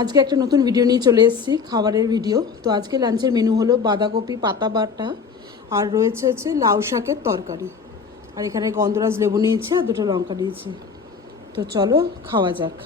আজকে একটা নতুন ভিডিও নিয়ে চলে এসেছি, খাবারের ভিডিও। তো আজকে লাঞ্চের মেনু হলো বাঁধাকপি পাতা বাটা, আর রয়েছে হচ্ছে লাউ শাকের তরকারি, আর এখানে গন্ধরাজ লেবু নিয়েছি আর দুটো লঙ্কা নিয়েছি। তো চলো খাওয়া যাক।